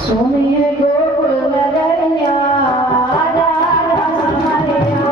सुनिए गोकुल नगरिया आजा आजा समरिया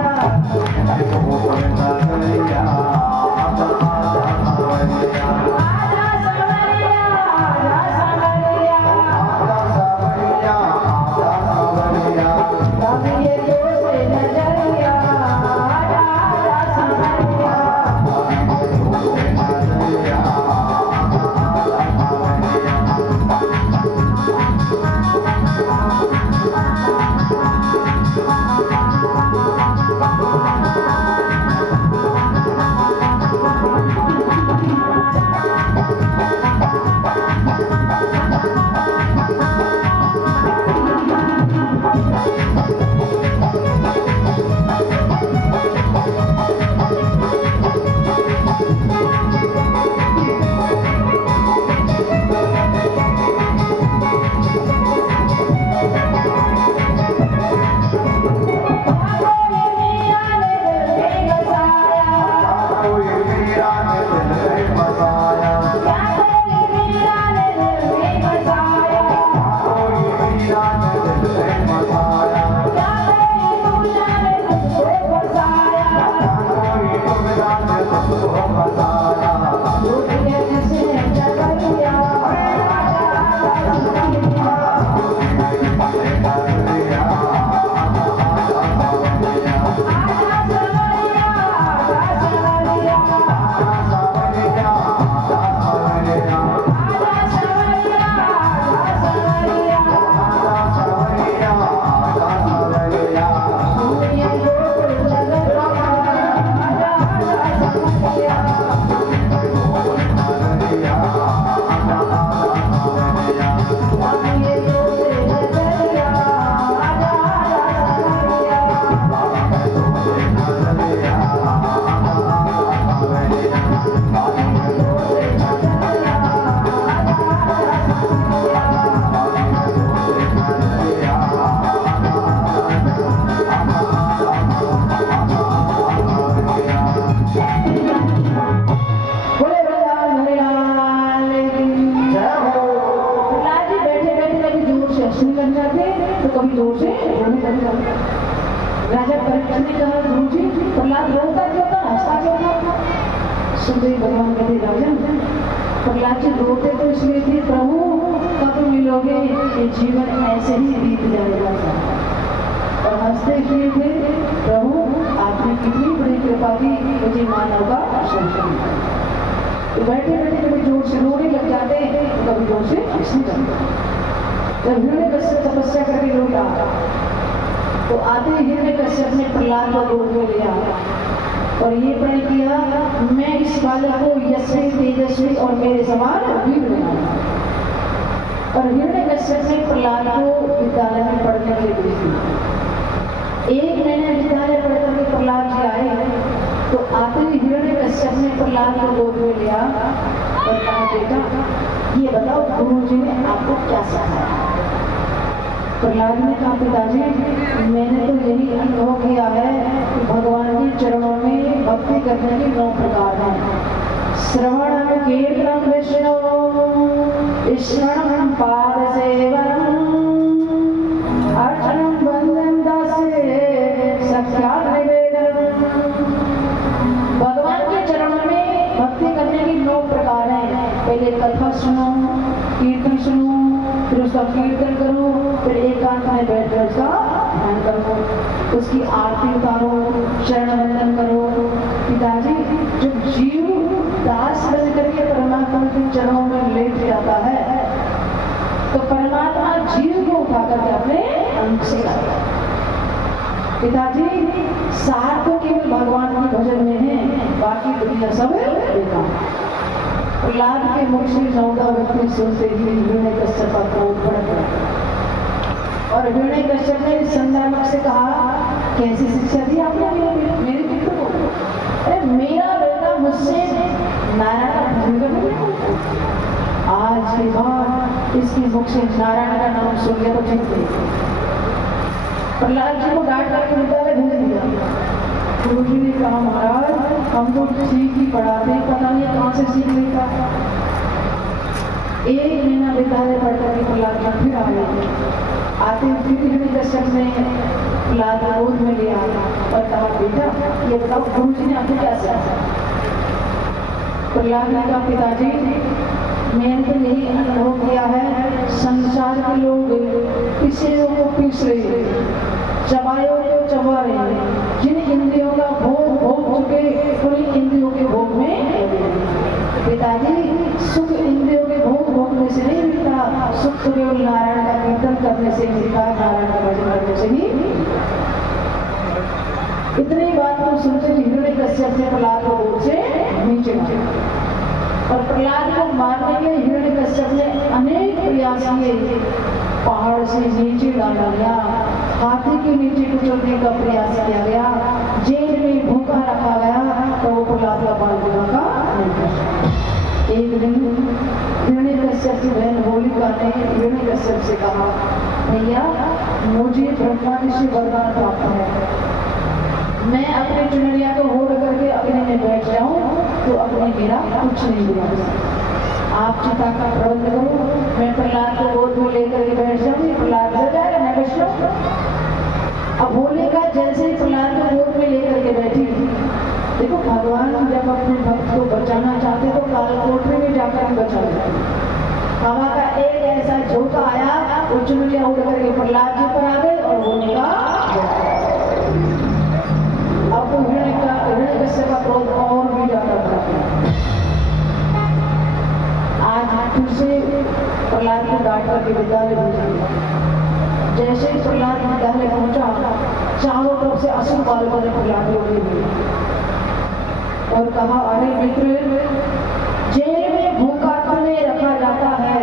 राजा परीक्षित ने कहा गुरुजी प्रहलाद रोता क्यों था, हंसता क्यों था? सुनते ही भगवान कहते राजन प्रहलाद जी रोते तो इसलिए थे प्रभु कब मिलोगे, ये जीवन ऐसे ही बीत जाएगा। और हंसते इसलिए थे प्रभु आपने कितनी बड़ी कृपा की, मुझे मानव का संरक्षण। तो बैठे बैठे कभी जोर से रोने लग जाते, कभी जोर से हंसने लगते। जब हिरण्यकश्यप तपस्या करके रोता तो आते ही हिरण्यकश्यप ने प्रहलाद को गोद में लिया और ये प्रण किया मैं इस बालक को यशस्वी तेजस्वी और मेरे समान वीर बनाऊंगा। और हिरण्यकश्यप ने प्रहलाद को विद्यालय में पढ़ने के लिए भेजा। एक महीने विद्यालय पढ़कर के प्रहलाद जी आए तो आते ही हिरण्यकश्यप ने प्रहलाद को गोद में लिया और कहा बेटा ये बताओ गुरु जी ने आपको क्या सिखाया? प्रहलाद ने कहा पिताजी मैंने तो यही अनुभव किया है कि भगवान के चरणों में भक्ति करने के 9 प्रकार हैं। श्रवणम कीर्तनम विष्णु स्मरणम पाद सेवनम उसका कीर्तन करो, फिर एकांत में बैठकर उसका ध्यान करो, उसकी आरती उतारो, शरण वंदन करो। पिताजी, जब जीव दास बन करके परमात्मा के चरणों में लेट जाता है तो परमात्मा जीव को उठा करके अपने अंग से लाता है। पिताजी, सार तो केवल भगवान के भजन में है, बाकी दुनिया सब बेकार। प्रहलाद के मुख से 14 व्यक्ति सुनते ही हिरण्यकश्यप का क्रोध भड़क गया और हिरण्यकश्यप ने संदामक से कहा, कैसी शिक्षा दी आपने मेरे पुत्र को? अरे मेरा बेटा मुझसे नारायण का भजन करने, आज के बाद इसके मुख से नारायण का नाम सुन गया तो ठीक नहीं। प्रहलाद जी को डांट करके विद्यालय भेज दिया। गुरु जी ने कहा, महाराज हम तो ठीक ही पढ़ाते हैं, पता नहीं कहाँ से सीख लेता। 1 महीना विद्यालय पढ़ करके प्रहलाद जी फिर आए। आते हिरण्यकश्यप ने प्रहलाद क्रोध में लिया और कहा, बेटा ये बताओ गुरु जी ने आपको क्या सिखाया? प्रहलाद ने कहा, पिताजी मैंने तो यही अनुभव किया है, संसार के लोग पिसेरों को पीस रहे, चबायों को चबा रहे, जिन इंद्रियों का भोग भोग चुके उन्हीं इंद्रियों के भोग में। पिताजी, सुख इंद्रियों के भोग भोगने से नहीं मिलता, सुख तो केवल नारायण का कीर्तन करने से मिलता, नारायण का भजन करने से ही। इतनी बात को सुनते हिरण्यकश्यप ने प्रहलाद को गोद से नीचे मारा और प्रहलाद को मारने के लिए हिरण्यकश्यप ने अनेक प्रयास किए। पहाड़ से नीचे डाला गया, हाथी के नीचे कुचलने का प्रयास किया गया, जेल में भूखा रखा गया तो वो प्रहलाद का बाल विवाह का नहीं कर। एक दिन हिरण्यकश्यप की बहन होलिका ने हिरण्यकश्यप से कहा, भैया मुझे ब्रह्मा जी से वरदान प्राप्त है, मैं अपने चुनरिया को होड़ करके अग्नि में बैठ जाऊं तो अग्नि मेरा कुछ नहीं बिगाड़ सकता। आप चिता का प्रबंध करो, मैं प्रहलाद को गोद में लेकर के बैठ जाऊंगी, प्रहलाद जल जाएगा, मैं बच जाऊंगा। अब होलिका जैसे ही प्रहलाद को गोद में लेकर के बैठी, देखो भगवान जब अपने भक्त को बचाना चाहते तो काल कोठरी में जाकर हम बचा लेते। हवा का एक ऐसा झोंका आया, वो चुनरिया उड़ करके प्रहलाद जी पर आ गए और होलिका अब वो हिरण्यकश्यप का क्रोध और भी ज्यादा बढ़ गया। आज फिर से प्रहलाद को डांट करके विद्यालय भेजा। जैसे ही प्रहलाद विद्यालय पहुंचा, चारों तरफ से असुर बालकों ने प्रहलाद को ले लिया और कहा, अरे मित्र, जेल में भूखा तुम्हें रखा जाता है,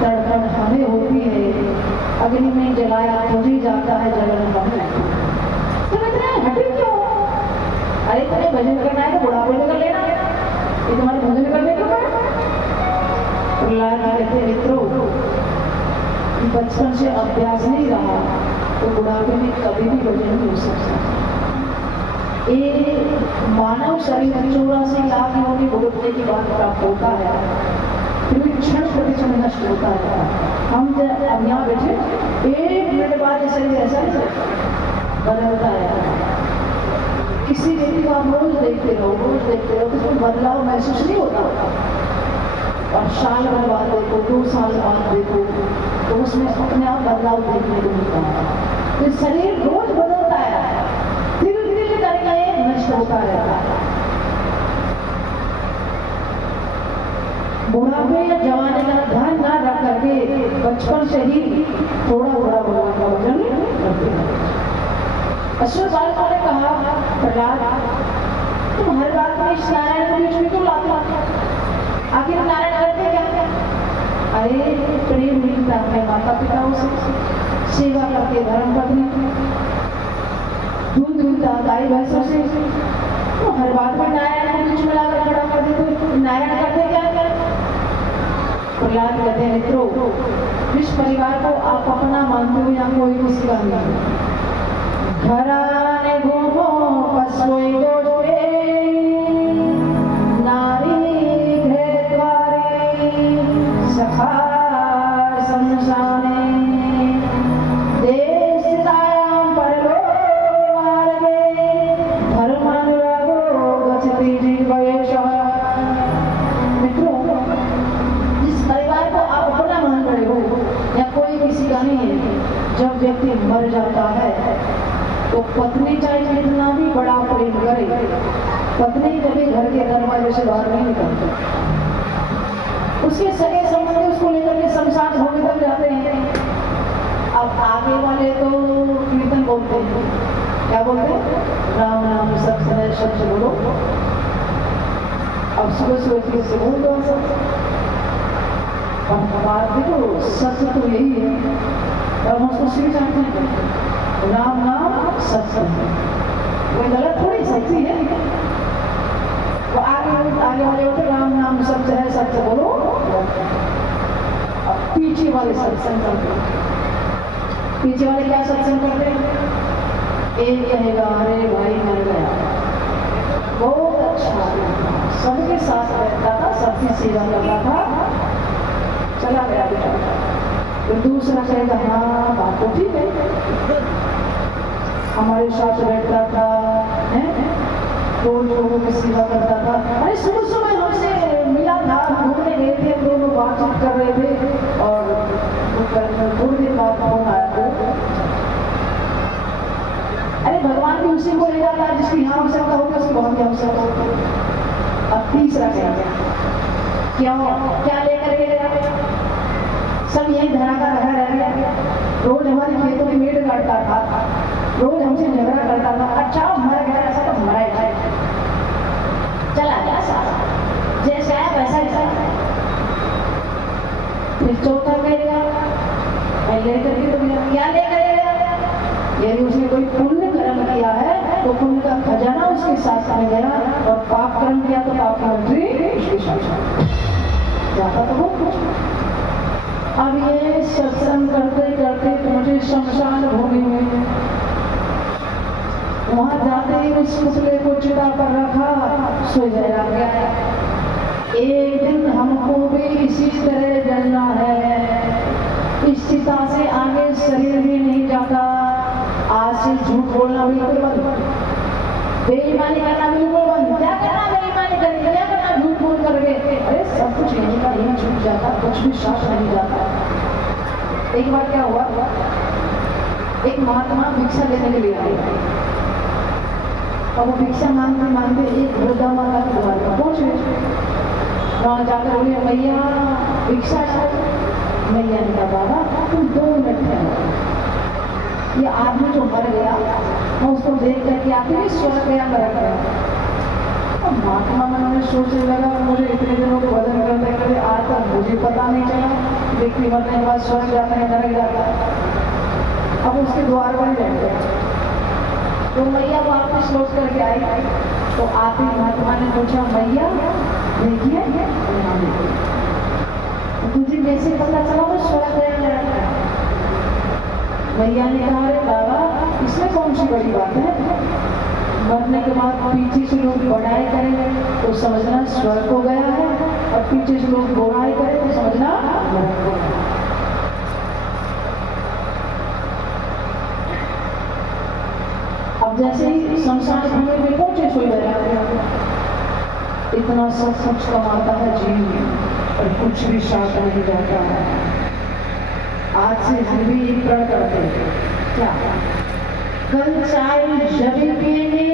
तड़पन हमें होती है, अग्नि में जलाया तुझे जाता है, जलन हमें। हटे क्यों? अरे तुम्हें भजन करना है तो बुढ़ापे में कर लेना, ये तुम्हारे भजन करने का है। प्रहलाद कहते, मित्रों बचपन से अभ्यास नहीं रहा तो बुढ़ापे में कभी भी भजन नहीं हो सकता। एक मानव शरीर 84 लाख योनि भुगतने की बात प्राप्त होता है, फिर भी क्षण प्रतिक्षण नष्ट होता है। हम अब यहाँ बैठे 1 मिनट बाद शरीर ऐसा बदलता है। किसी व्यक्ति को आप रोज देखते रहो, तो उसमें बदलाव महसूस नहीं होता। और साल भर बाद देखो, 2 साल बाद देखो, तो उसमें अपने आप बदलाव देखने को मिलता है। तो शरीर रोज बदलता है, धीरे धीरे करके नष्ट होता रहता है। बुढ़ापे या जवानी का ध्यान ना रख करके बचपन से ही थोड़ा थोड़ा भगवान का भजन करते हैं। असुर बालकों ने कहा, प्रहलाद तुम हर बात में इस नारायण को बीच में क्यों लाते हो? आखिर नारायण करते क्या? अरे प्रेम मिलता है माता पिताओं से, सेवा करके धर्म पत्नी, दूध मिलता गाय भैंसों से, तो हर बात में नारायण को बीच में लाकर खड़ा कर देते, नारायण करते क्या? प्रहलाद कहते हैं, मित्रों जिस परिवार को आप अपना मानते हो या कोई किसी का नहीं, घराने घूमो पसोई गोटे, नारी भेदवारी सखा संसाने, देश दायां परलोक मार्गे, धर्मानुरागो गच्छति जीवयेषः। मित्रों जिस परिवार को आप अपना मान रहे हो तो पत्नी चाहे कितना भी बड़ा प्रेम करे, पत्नी कभी घर के दरवाजे से बाहर नहीं निकलती। उसके सगे संबंधी उसको लेकर के शमशान भूमि तक जाते हैं। अब आगे वाले तो कीर्तन बोलते हैं, क्या बोलते हैं? राम नाम सत्य है, सत्य बोलो। अब सुबह सुबह किससे बोल दो सत्य? बात देखो, सत्य तो यही है, और हम उसको श्री चाहते हैं राम नाम सत्य है, वो गलत थोड़ी सच्ची है। तो आगे वाले होते राम नाम सत्य है, सत्य बोलो। अब पीछे वाले सत्संग करते, पीछे वाले क्या सत्संग करते हैं? एक कहेगा अरे भाई मर गया, बहुत अच्छा, सबके साथ रहता था, सबकी सेवा करता था, चला गया बेटा। तो दूसरा कहेगा हाँ बात तो ठीक है, हमारे साथ रहता था, दो लोगों की सेवा करता था, अरे सुबह सुबह हमसे मिला था, घूमने गए थे, दोनों बातचीत कर रहे थे, और थोड़ी देर बाद फोन आया था। अरे भगवान भी उसी को ले जाता है जिसकी यहाँ आवश्यकता होगी, उसकी बहुत आवश्यकता होगी। अब तीसरा कहेगा क्यों, क्या लेकर के गया? सब यही धरा का रह गया, रोज हमारे खेतों की मेड़ काटता था, रोज हमसे झगड़ा करता था, अच्छा मर गया, ऐसा तो मरा है, चला गया सारा, जैसे आया वैसा ही। फिर चौथा कहेगा लेकर के तो क्या लेकर गया? यदि उसने कोई पुण्य कर्म किया है तो पुण्य का खजाना उसके साथ में गया, और पाप कर्म किया तो पाप का मंत्री उसके साथ जाता तो बहुत कुछ। अब ये सत्संग करते करते पहुंचे शमशान भूमि में, वहां जाते ही उस पुतले को चिता पर रखा, सो गया। एक दिन हमको भी इसी तरह जलना है, इस चिता से आगे शरीर भी नहीं जाता। आज से झूठ बोलना बिल्कुल बंद, बेईमानी करना बिल्कुल बंद। क्या करना? बेईमानी करनी, क्या करना? झूठ बोल करके। अरे सब कुछ यहीं का यहीं छूट जाता, कुछ भी साथ नहीं जाता। एक बार क्या हुआ, एक महात्मा भिक्षा लेने के लिए आए, और वो भिक्षा मांगते मांगते एक वृद्धा माता के द्वार पर पहुंचे। वहां जाकर बोले मैया भिक्षा चाहिए। मैया ने कहा बाबा तुम 2 मिनट ठहरो, ये आदमी जो मर गया मैं उसको देख करके आके स्वर्ग गया कर रखा। महात्मा मैंने सोचने लगा, मुझे इतने दिनों को भजन करते करते आज तक मुझे पता नहीं चला व्यक्ति मरने के बाद स्वर्ग जाता है नरक जाता है। अब उसके द्वार पर बैठ गया, तो मैया वापस लौट करके आई, तो आप ही महात्मा ने पूछा मैया देखिए तुझे कैसे पता चला वो स्वर्ग गया? मैया ने कहा अरे बाबा इसमें कौन सी बड़ी बात है, मरने के बाद पीछे से लोग बढ़ाई करें तो समझना स्वर्ग को गया है, और पीछे से लोग बुराई करें तो समझना नरक को गया। अब जैसे ही शमशान भूमि में पहुंचे सोई गया, इतना सब कुछ कमाता है जीव और कुछ भी साथ नहीं जाता है। आज से हम भी प्रण करते हैं क्या, कल चाय जब पिएंगे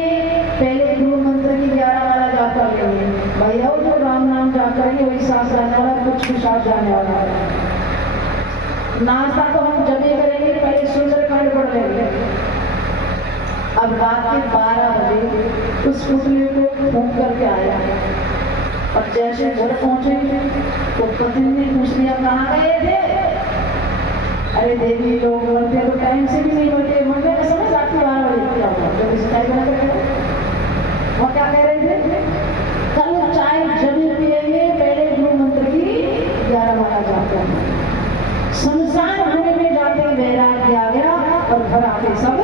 पहले गुरु मंत्र की 11 वाला जाकर लेंगे भैया, जो राम नाम जाकर ही वही साथ जाने वाला, कुछ भी साथ जाने वाला है। नाश्ता तो हम जब ही करेंगे, पहले सुंदरकांड पढ़ लेंगे। अब रात के 12 बजे उस पुतले को फूंक करके आया, और जैसे घर पहुंचे तो पत्नी ने पूछ लिया कहाँ गए थे? अरे देवी लोग मरते तो टाइम से भी नहीं मरते, मरने का समय रात के 12 बजे क्या हुआ? जब इस टाइम बना कर वो क्या कह रहे थे, कल चाय जब पिएंगे पहले गुरु मंत्र की 11 वाला जाते हैं। शमशान भूमि में जाते ही वैराग्य आ गया, और घर आके सब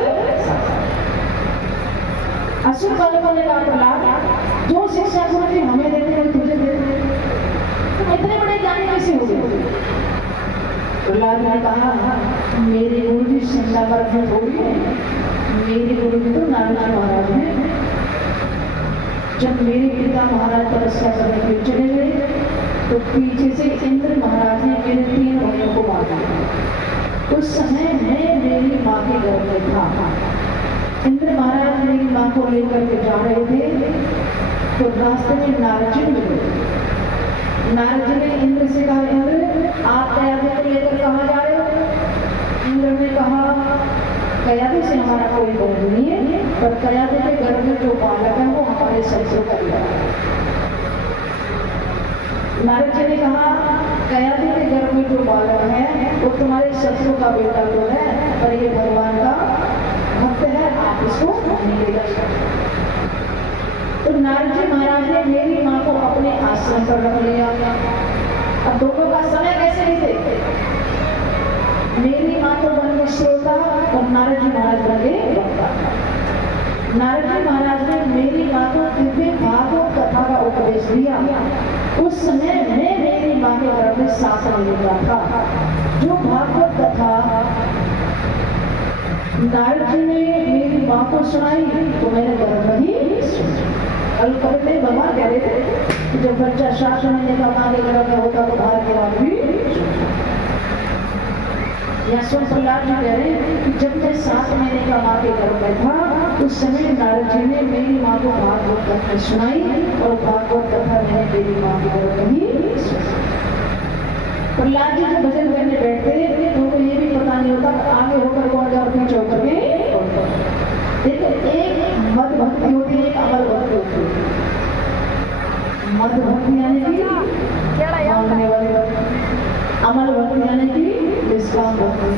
अशुभ कर्म का प्रहलाद जो शिक्षा गुरु जी हमें देते हैं तुझे देते हैं, तुम इतने बड़े ज्ञानी कैसे हो गए? प्रहलाद ने कहा मेरे गुरु जी शिक्षा वर्ग में थोड़ी है, मेरे गुरु जी तो नारायण महाराज हैं। जब मेरे पिता महाराज तपस्या करने के लिए चले गए तो पीछे से इंद्र महाराज ने मेरे 3 भाइयों को मार दिया। उस समय मैं मेरी माँ के घर में था, इंद्र महाराज मेरी माँ को लेकर के जा रहे थे, तो रास्ते में नारद जी मिले। नारद जी ने इंद्र से कहा, इंद्र आप कयाधि को लेकर कहाँ जा रहे हो? इंद्र ने कहा, कयाधि से हमारा कोई गर्व नहीं है, पर कयाधि के गर्भ में जो बालक है वो हमारे शत्रु का है। नारद जी ने कहा, कयाधि के गर्भ में जो बालक है वो तुम्हारे शत्रु का बेटा तो है, पर ये भगवान का भक्त है, आप इसको नहीं ले सकते। तो नारद जी महाराज ने मेरी माँ को अपने आश्रम पर रख लिया। अब दोनों का समय कैसे बीते? मेरी माँ तो बन गई श्रोता और नारद जी महाराज बन गए वक्ता। नारद जी महाराज ने मेरी माँ को दिव्य भागवत कथा का उपदेश दिया। उस समय मैं मेरी माँ के गर्भ में 7 महीने का था। जो भागवत कथा नारद जी ने मेरी माँ को सुनाई तो मैंने गर्भ ही सुनी। कल में भगवान कह रहे थे कि जब बच्चा 7 महीने का माँ के गर्भ में होता तो बाहर के बाद भी यशवंत प्रहलाद जी कह रहे हैं कि जब मैं 7 महीने का माँ के गर्भ में था उस समय नारद जी ने मेरी माँ को भागवत कथा सुनाई और भागवत कथा मैंने मेरी माँ के गर्भ में ही सुनी। प्रहलाद जी जब भजन करने बैठते तो उनको ये भी पता नहीं होता आगे होकर कौन जा और पीछे होकर के देखो, एक मद भक्ति होती है, एक अमल भक्ति होती है। मद भक्ति यानी कि मांगने वाली भक्ति, अमल भक्ति यानी कि निष्काम भक्ति।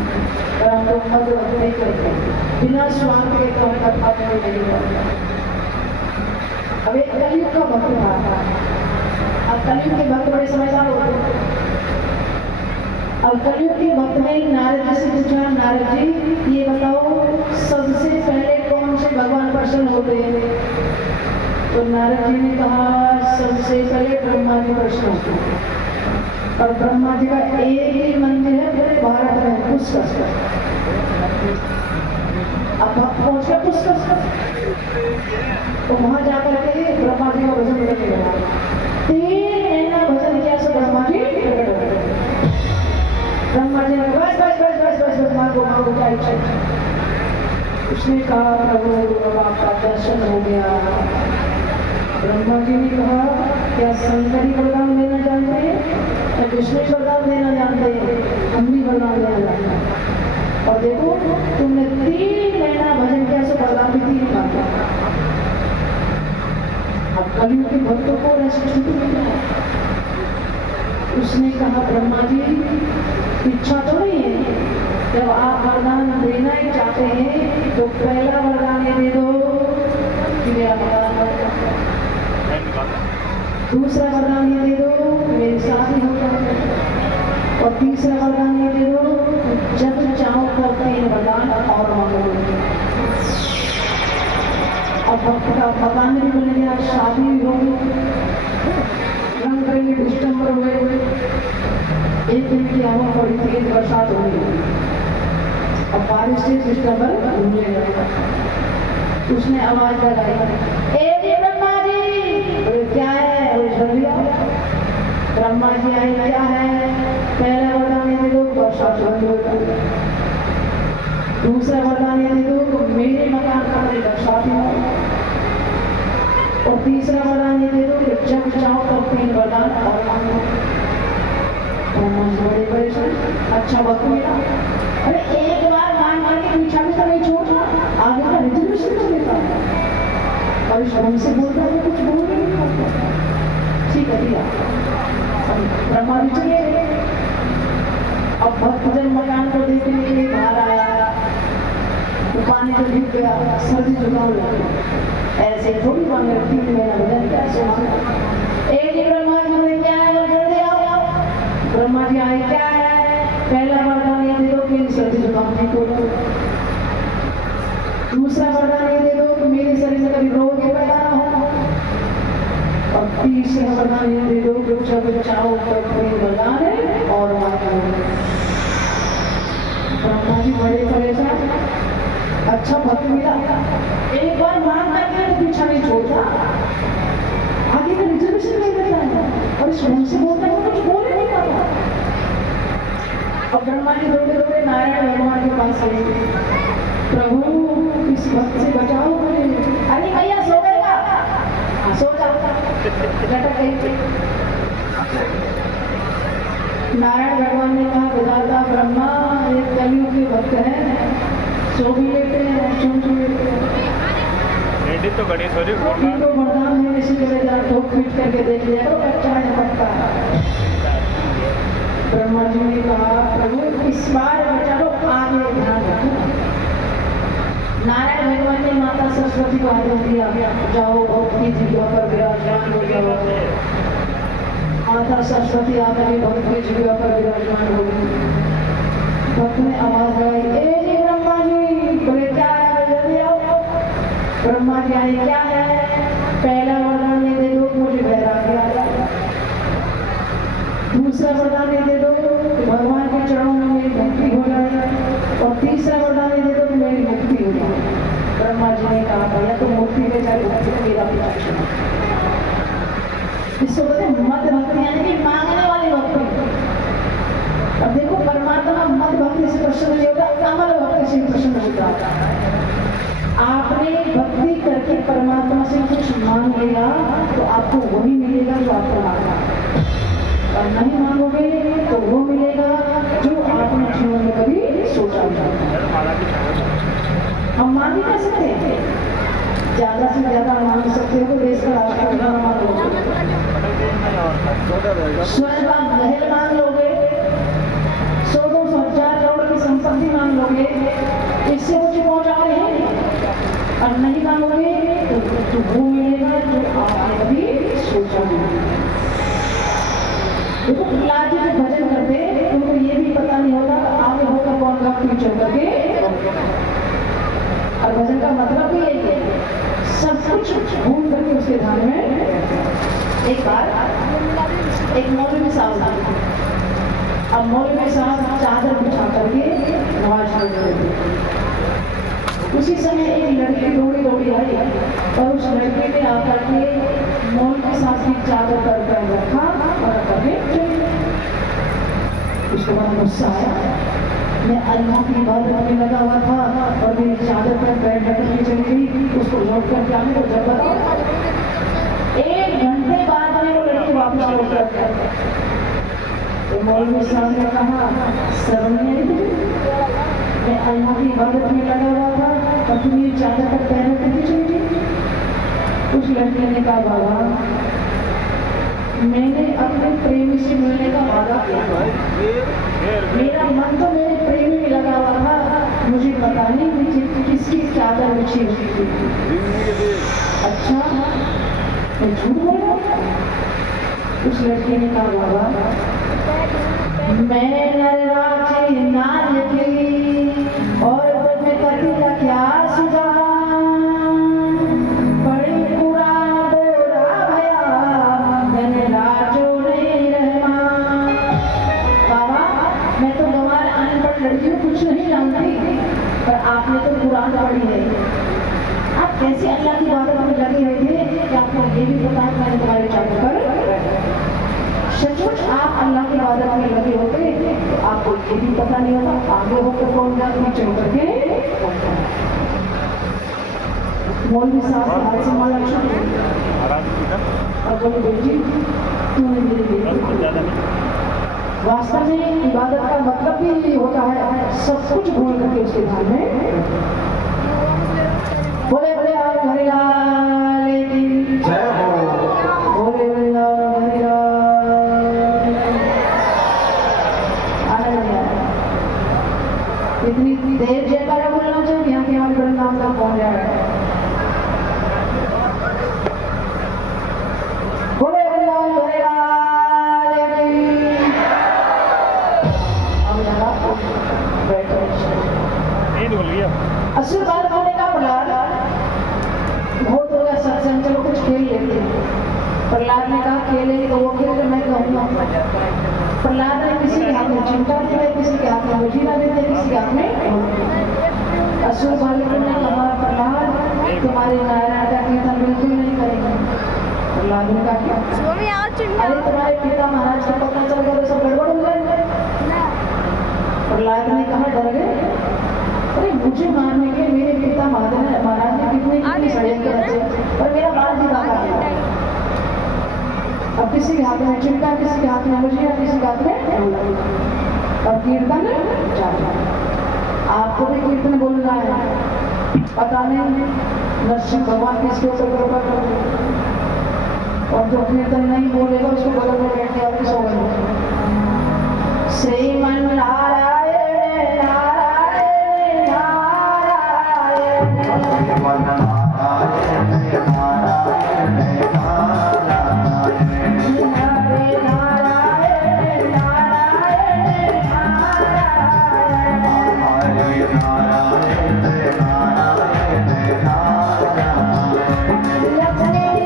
और हम लोग मद भक्ति नहीं करते, बिना स्वार्थ के काम का भाव नहीं करते। अब एक कलयुग का भक्त था। अब कलयुग के भक्त बड़े समझदार होते हैं। अब कलयुग के भक्त ने नारद जी से पूछा, नारद जी ये बताओ सबसे पहले कौन से भगवान प्रसन्न होते हैं? तो नारद जी ने कहा सबसे पहले ब्रह्मा जी प्रसन्न होते हैं। और ब्रह्मा जी का एक ही मंदिर है पूरे भारत में, पुष्कर। अब भक्त पहुंच गए पुष्कर, तो वहां जाकर के ब्रह्मा जी का भजन करने लगा। 3 महीना भजन किया से ब्रह्मा जी प्रकट हो गए। ब्रह्मा जी ने बस बस बस बस बस बस मांगो मांगो क्या इच्छा। उसने कहा प्रभु अब आपका दर्शन हो गया। ब्रह्मा जी ने कहा क्या शंकर ही वरदान देना जानते हैं या विष्णु वरदान देना जानते हैं? हम भी वरदान देना जानते हैं। और देखो तुमने 3 महीना भजन किया सो वरदान भी 3 मांगा। अब कलयुग के भक्तों को ऐसी स्थिति मिला। उसने कहा ब्रह्मा जी इच्छा तो नहीं है, जब आप वरदान देना ही चाहते हैं तो पहला वरदान ये दे दो कि मेरा वरदान बन जाए, दूसरा वरदान ये दे दो मेरी शादी हो जाए, और तीसरा वरदान ये दे दो जब चाहो तो 3 वरदान और मांगो। अब भक्त का वरदान भी बन गया, शादी भी हो गई, रंग बिरंगे डिस्टम्बर हुए। एक दिन की हवा पड़ी, तेज बरसात हो गई। अब बारिश से डिस्टम्बर घूमने लगा। उसने आवाज लगाई, ए ब्रह्मा जी। बोले क्या है? ब्रह्मा जी आए, क्या है? पहला वरदान ये दे दो बरसात बंद हो जाए, दूसरा वरदान ये दे दो मेरे मकान का कोई बरसात ही हो, और तीसरा वरदान ये दे दो कि जब चाहो तब 3 वरदान और मांगो। बड़े परेशान, अच्छा वक्त मिला। अरे एक बार मांग मांग के पीछा भी तो नहीं छोड़ा, आगे का रिजर्वेशन कर देता है। और हमसे बोल रहा है कुछ बोल नहीं पाता। ठीक है दिया, ब्रह्मा जी चले गए। अब भक्तजन मकान को देखने के लिए बाहर आया तो पानी तो गिर गया, सर्दी जुकाम लग गया। ऐसे थोड़ी मांगे 3 महीना भजन कैसे मांगा? एक ब्रह्मा जी ने क्या है कर दिया। ब्रह्मा जी आए, क्या है? पहला वरदान ये दे दो कि सर्दी जुकाम ठीक हो जाए, दूसरा वरदान ये दे दो कि मेरे शरीर में कभी रोग पैदा ना हो, और तीसरा वरदान ये दे दो कि जब चाहो तब 3 वरदान है और मांगो। ब्रह्मा जी बड़े परेशान, अच्छा भक्त मिला, एक बार मांग करके तो पीछा नहीं छोड़ता, आगे का रिजर्वेशन नहीं देता है, और इस ढंग से बोलता है कुछ बोल ही नहीं पाता। अब ब्रह्मा जी दौड़े दौड़े नारायण भगवान के पास गए, प्रभु इस भक्त से बचाओ मुझे। अरे भैया सो गएगा, सो जाओ, लटक गई। नारायण भगवान ने कहा विधाता ब्रह्मा एक कलयुग के भक्त हैं, सो भी लेते हैं, सुन भी लेते हैं। तो गणेश हो रही इनको वरदान है, इसी तरह जरा ठोक पीट करके देख लिया तो अच्छा है पक्का। ब्रह्मा जी ने कहा प्रभु इस बार बचा लो, आगे ध्यान रखो। नारायण भगवान ने माता सरस्वती को आदेश दिया, जाओ भक्ति जीवा पर विराजमान हो जाओ। माता सरस्वती आकर के भक्ति जीवा पर विराजमान हो गई। भक्त ने आवाज लगाई, ए जी ब्रह्मा जी, बोले क्या है, जल्दी आओ। ब्रह्मा जी आए, क्या है? पहला वरदान दे दो मुझे वैराग्य आ जाए, दूसरा वरदान दे दो कि भगवान के चरणों में मेरी भक्ति हो जाए, और तीसरा वरदान दे दो कि मेरी मुक्ति हो जाए। ब्रह्मा जी ने कहा भैया तो मुक्ति ले जाए, भक्ति मेरा लक्ष्य। इसको बोलते हैं मद भक्ति, यानी कि मांगने वाली भक्ति। अब देखो परमात्मा मद भक्ति से प्रसन्न नहीं होता, अमल भक्ति से प्रसन्न होता। आपने भक्ति करके परमात्मा से कुछ मांग लिया तो आपको वही मिलेगा जो आपको मांगा, और नहीं मांगोगे तो वो मिलेगा जो आपने जीवन में कभी सोचा नहीं। हम मांग ही कर सकते हैं, ज्यादा से ज्यादा मांग सकते हो तो देश का राष्ट्रपति मांग लोगे, स्वर्ग का महल मांग लोगे, 100-200,000 करोड़ की संपत्ति मांग लोगे, इससे मुझे पहुंचा रहे हैं। और नहीं मांगोगे तो वो मिलेगा जो आपने कभी सोचा नहीं। देखो प्रहलाद जी जो भजन करते उनको ये भी पता नहीं होता आगे होगा कौन का फ्यूचर करके, और भजन का मतलब भी यही है, सब कुछ भूल करके उसके ध्यान में। एक बार एक मौलवी साहब, अब मौलवी साहब चादर बिछा करके नमाज पढ़ रहे थे। उसी समय एक लड़की दौड़ी आई और उस लड़के ने आकर के मौलवी साहब की चादर पर पैर रखा और करके उसको बड़ा गुस्सा आया। मैं अल्लाह की इबादत में लगा हुआ था और मेरी चादर पर पैर रख के चली गई, उसको लौट कर के आने को जब 1 घंटे बाद में वो लड़की वापस लौट कर, तो मौलवी साहब ने कहा शर्म नहीं आई? मैं अल्लाह की इबादत में लगा हुआ था और तुम ये चादर पर पैर रख के चली गई। उस लड़के ने कहा बाबा मैंने अपने प्रेमी से मिलने का वादा किया, मेरा मन तो मेरे प्रेमी में लगा हुआ था, मुझे पता नहीं कि किसकी चादर बिछी हुई थी। अच्छा मैं झूठ बोल रहा हूँ? उस लड़के ने कहा बाबा मैं नरराजी नार की और तुम्हें कभी का क्या सुझाव, बड़ी पूरा बोरा भया मैंने राजो नहीं रहमान। बाबा मैं तो गंवार अनपढ़ लड़की हूँ, कुछ नहीं जानती, पर आपने तो कुरान पढ़ी है। आप कैसे अल्लाह की इबादत में लगे हुए थे कि आपको ये भी पता है मैंने तुम्हारे चादर पर, सचमुच आप अल्लाह की इबादत में लगे होते तो आपको ये भी पता नहीं होता आगे होकर कौन जा पीछे होकर के। मौलवी साहब से हाथ से माला छूट और बोले बेटी तूने मेरी बेटी। वास्तव में इबादत का मतलब भी यही होता है सब कुछ भूल करके उसके ध्यान में। बोले बोले आप हरिलाल की जय हो, बोले बोले इतनी देर जयकारा बोलना चाहिए यहाँ के हमारे बड़े नाम तक पहुंच जाएगा। बोले असुर बाल होने का प्रहलाद बहुत हो गया सत्संग, चलो कुछ खेल लेते हैं। प्रहलाद ने कहा खेलेंगे तो वो खेल कर मैं कहूँगा। प्रहलाद ने किसी के हाथ में चिमटा दिया, किसी के हाथ में वजीरा देते, किसी के हाथ में। असुर बालकों ने कहा प्रहलाद तुम्हारे नारायण का कीर्तन बिल्कुल नहीं करेंगे। प्रहलाद ने कहा क्या? अरे तुम्हारे पिता महाराज को पता चल गया तो सब गड़बड़ हो जाएंगे। प्रहलाद ने कहा डर गए? अरे मुझे मारने के मेरे पिता महाराज ने कितने षड्यंत्र रचे और मेरा बाल भी काटा गया। अब किसी के हाथ में चिमटा, किसी के हाथ में मुझिया, किसी के हाथ में ढोलक और कीर्तन चालू। आपको भी कीर्तन बोलना है, पता नहीं नरसिंह भगवान किसके ऊपर कृपा कर दे। और जो कीर्तन नहीं बोलेगा उसको बगल में बैठने वाले सो गए। श्रीमन नारायण नारायण नारायण श्रीमन नारायण नारायण नारायण हरे नारायण नारायण नारायण हरे नारायण नारायण नारायण लक्ष्मी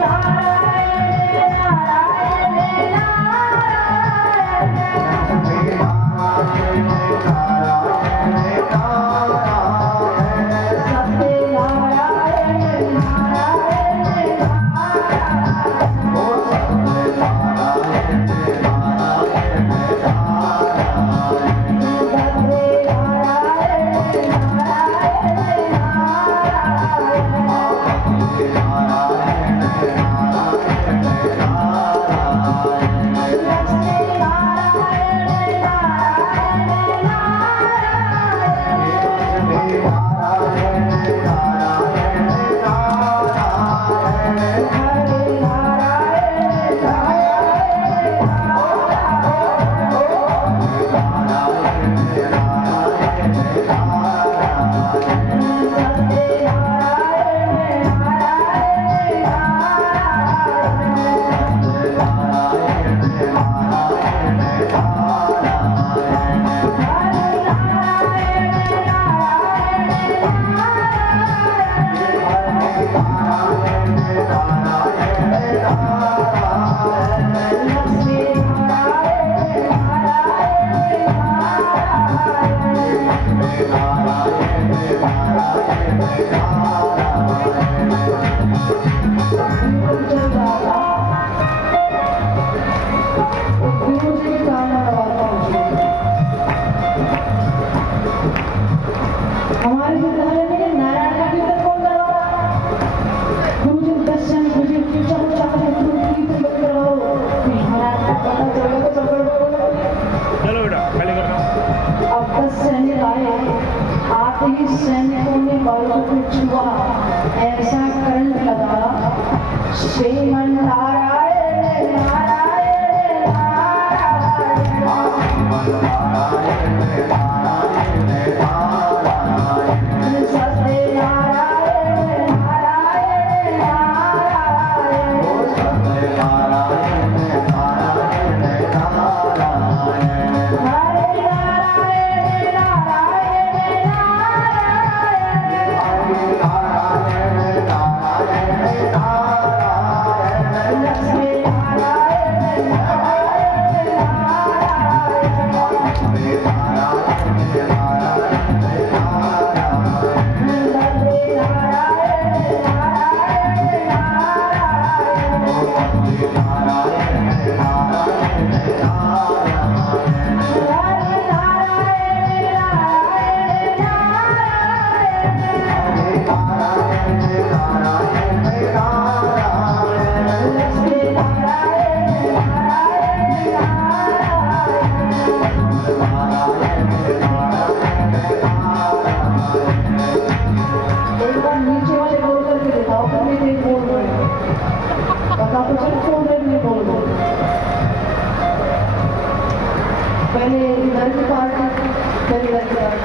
नारायण नारायण हमारे विद्यालय में नारायण का कीर्तन कौन करवाओ? गुरुजी दर्शन गुरुजी कीर्तन करवाओ। नारायण का पता चलेगा तो सब बोलो। चलो बेटा खाली करना। अब 10 सैनिक आए, आते ही सैनिकों ने बालों को छुआ, ऐसा करंट लगा। श्रीमन नारायण नारायण नारायण सत्य नारायण नारायण नारायण हरे नारायण नारायण नारायण लक्ष्मी नारायण नारायण एक बार नीचे वाले बोल करके दिखाओ, फिर मैं एक बोल रही हूँ। पता तो चल कौन है नहीं बोल रहा। पहले इधर की पार्टी, फिर इधर की पार्टी।